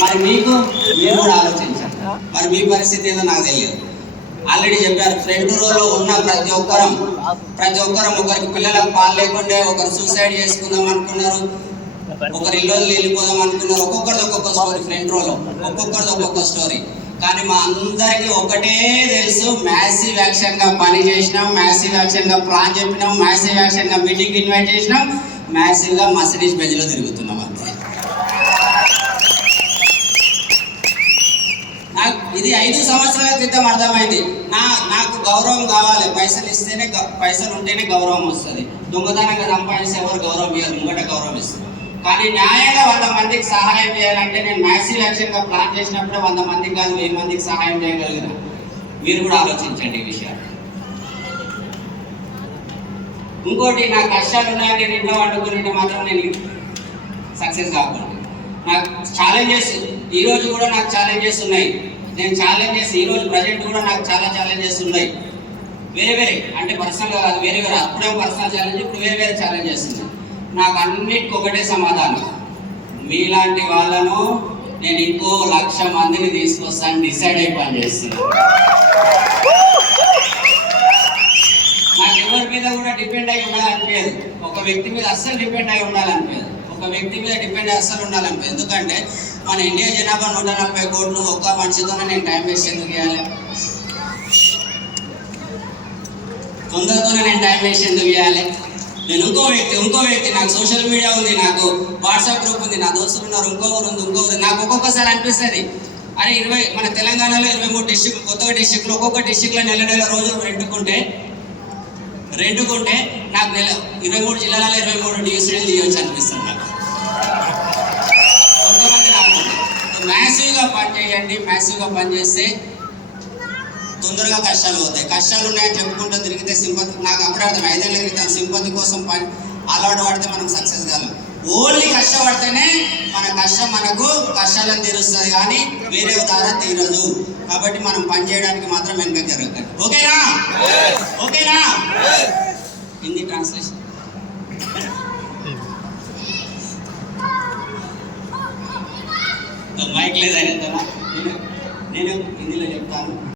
మరి మీకు మీరు కూడా ఆలోచించారు. మరి మీ పరిస్థితి ఏందో నాకు తెలియదు. ఆల్రెడీ చెప్పారు, ఫ్రంట్ రోలో ఉన్న ప్రతి ఒక్కరం ఒకరికి పిల్లలకు పాలు లేకుంటే ఒకరు సూసైడ్ చేసుకుందాం అనుకున్నారు, ఒకరు ఇల్లు వెళ్ళిపోదాం అనుకున్నారు. ఒక్కొక్కరిది ఒక్కొక్క స్టోరీ, ఫ్రంట్ రోలో ఒక్కొక్కరిది ఒక్కొక్క స్టోరీ. కానీ మా అందరికీ ఒకటే తెలుసు, మ్యాసివ్ యాక్షన్ గా పని చేసినాం, మ్యాసివ్ యాక్షన్ గా ప్లాన్ చెప్పినాం, మ్యాసివ్ యాక్షన్ గా మీటింగ్ ఇన్వైట్ చేసినాం, మ్యాసివ్ గా మర్సిడీస్ బెంజ్లో తిరుగుతున్నాం అంతే. ఇది 5 సంవత్సరాల క్రితం అర్థమైంది. నాకు గౌరవం కావాలి, పైసలు ఉంటేనే గౌరవం వస్తుంది. దొంగతనంగా సంపాదిస్తే ఎవరు గౌరవం ఇవ్వరు, ముంగట గౌరవం ఇస్తారు. కానీ న్యాయంగా 100 మందికి సహాయం చేయాలంటే నేను మ్యాసివ్ యాక్షన్ గా ప్లాన్ చేసినప్పుడే 100 మందికి కాదు 1000 మందికి సహాయం చేయగలిగిన. మీరు కూడా ఆలోచించండి ఈ విషయాన్ని. ఇంకోటి, నా కష్టాలు ఉన్నాయని నేను ఇంట్లో వండుకుని మాత్రం నేను సక్సెస్ కాకుండా నాకు ఛాలెంజెస్, ఈరోజు కూడా నాకు ఛాలెంజెస్ ఉన్నాయి. నేను ఛాలెంజెస్ ఈరోజు ప్రజెంట్ కూడా నాకు చాలా ఛాలెంజెస్ ఉన్నాయి. వేరే అంటే పర్సనల్గా కాదు, వేరే అప్పుడే పర్సనల్ ఛాలెంజ్, ఇప్పుడు వేరే ఛాలెంజెస్ ఉన్నాయి. నాకు అన్నిటికీ ఒకటే సమాధానం, మీలాంటి వాళ్ళను నేను ఇంకో 1,00,000 మందిని తీసుకొస్తాను డిసైడ్ అయి పని చేస్తున్నాను. నాకు ఎవరి మీద కూడా డిపెండ్ అయి ఉండాలనిపించదు, ఒక వ్యక్తి మీద అస్సలు డిపెండ్ అయి ఉండాలనిపించదు, అస్సలు ఉండాలనిపించదు. ఎందుకంటే మన ఇండియా జనాభా 140 కోట్లు, ఒక్క మనిషితోనే నేను టైం వేస్ట్ ఎందుకు చేయాలి, కొందరితోనే నేను టైం వేస్ట్ ఎందుకు చేయాలి. నేను ఇంకో వ్యక్తి నాకు సోషల్ మీడియా ఉంది, నాకు వాట్సాప్ గ్రూప్ ఉంది, నా దోస్తులు ఉన్నారు, ఇంకో ఊరు. నాకు ఒక్కొక్కసారి అనిపిస్తుంది, అరే మన తెలంగాణలో 23 డిస్ట్రిక్ట్లు, కొత్తగా డిస్ట్రిక్ట్లు, ఒక్కొక్క డిస్ట్రిక్ట్లో నెల రోజులు రెండుకుంటే నాకు 23 జిల్లాలలో 23 డిఎస్డీలు తీయవచ్చు అనిపిస్తుంది నాకు. కొంతమంది రాకుండా మ్యాసివ్గా పని చేయండి, మ్యాసివ్గా పని చేస్తే తొందరగా కష్టాలు పోతాయి. కష్టాలు ఉన్నాయని చెప్పుకుంటూ తిరిగితే సింపతి, నాకు అప్పుడు అర్థం 5 ఏళ్ల క్రితం, సింపతి కోసం అలవాటు పడితే మనం సక్సెస్ కాదు. ఓన్లీ కష్టపడితేనే మన కష్టం మనకు కష్టాలను తీరుస్తుంది, కానీ వేరే ద్వారా తీరదు. కాబట్టి మనం పని చేయడానికి మాత్రం వెనక జరుగుతుంది. ఓకేనా? హిందీ ట్రాన్స్లేషన్. మైక్ లేదా నేను హిందీలో చెప్తాను.